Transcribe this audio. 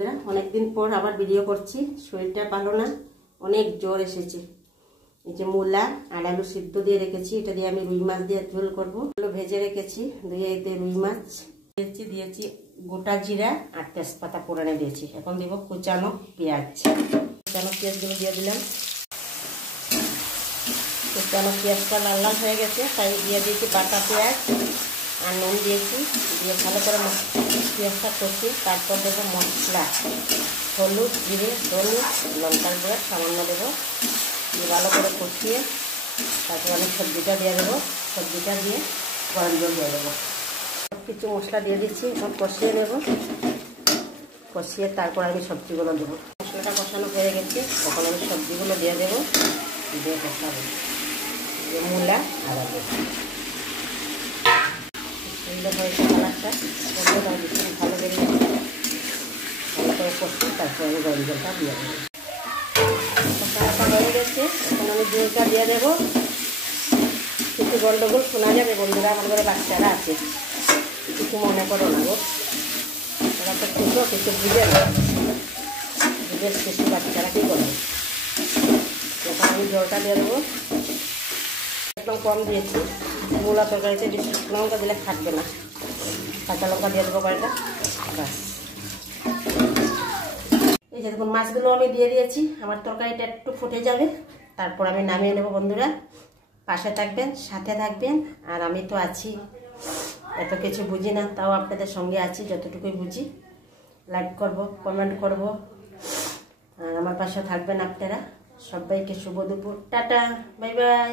বন্ধুরা, অনেকদিন পর আবার ভিডিও করছি। শরীরটা ভালো না, অনেক জ্বর এসেছে। এই যে মূলা আর আলু সিদ্ধ দিয়ে রেখেছি, এটা দিয়ে আমি রুই মাছ দিয়ে ঝোল করবো। ভেজে রেখেছি এতে রুই মাছ দিয়েছি গোটা জিরা আর তেজপাতা ফোড়নে দিয়েছি। এখন দেবো কুচানো পেঁয়াজ। কুচানো পেঁয়াজগুলো দিয়ে দিলাম। কুচানো পেঁয়াজটা লাল লাল হয়ে গেছে, তাই দিয়ে দিয়েছি বাটা পেঁয়াজ আর নুন দিয়েছি। দিয়ে ভালো করে পেঁয়াজটা কষিয়ে তারপর দেবো মশলা, হলুদ, জিরে, ধনে, লঙ্কার গুঁড়ো সামান্য দেবো। দিয়ে ভালো করে কষিয়ে তারপর আমি সবজিটা দিয়ে দেবো। সবজিটা দিয়ে গরম জল দিয়ে দেবো। সব কিছু মশলা দিয়ে দিচ্ছি, এখন কষিয়ে নেব। কষিয়ে তারপর আমি সবজিগুলো দেবো। মশলাটা কষানো হয়ে গেছে, তখন আমি সবজিগুলো দিয়ে দেবো। দিয়ে কষাবো মূলা আর আলু। সুন্দর হয়েছে কালারটা, ভালো বেরিয়ে ভালো করে কষি, তারপর আমি গরম জলটা দিয়ে দেবো। কষাটা হয়ে গেছে, এখন আমি জলটা দিয়ে দেবো। কিছু গন্ডগোল শোনা যাবে বন্ধুরা, আমার ঘরে বাচ্চারা আছে, কিছু মনে করো না গো। ওরা তো ছোটো, কিছু বুঝে না, বুঝে কিছু বাচ্চারা কী করবে। এখন আমি জলটা দিয়ে দেবো। একদম কম দিয়েছি, মূলা তরকারিতে বেশি লঙ্কা দিলে থাকবে না। কাঁচা লঙ্কা দিয়ে দেবো কয়েকটা, ব্যাস। এই যে দেখুন মাছগুলো আমি দিয়ে দিয়েছি। আমার তরকারিটা একটু ফুটে যাবে, তারপর আমি নামিয়ে নেবো। বন্ধুরা পাশে থাকবেন, সাথে থাকবেন। আর আমি তো আছি, এত কিছু বুঝি না, তাও আপনাদের সঙ্গে আছি যতটুকুই বুঝি। লাইক করব, কমেন্ট করব, আর আমার পাশে থাকবেন আপনারা। সবাইকে শুভ দুপুর, টাটা, বাই বাই।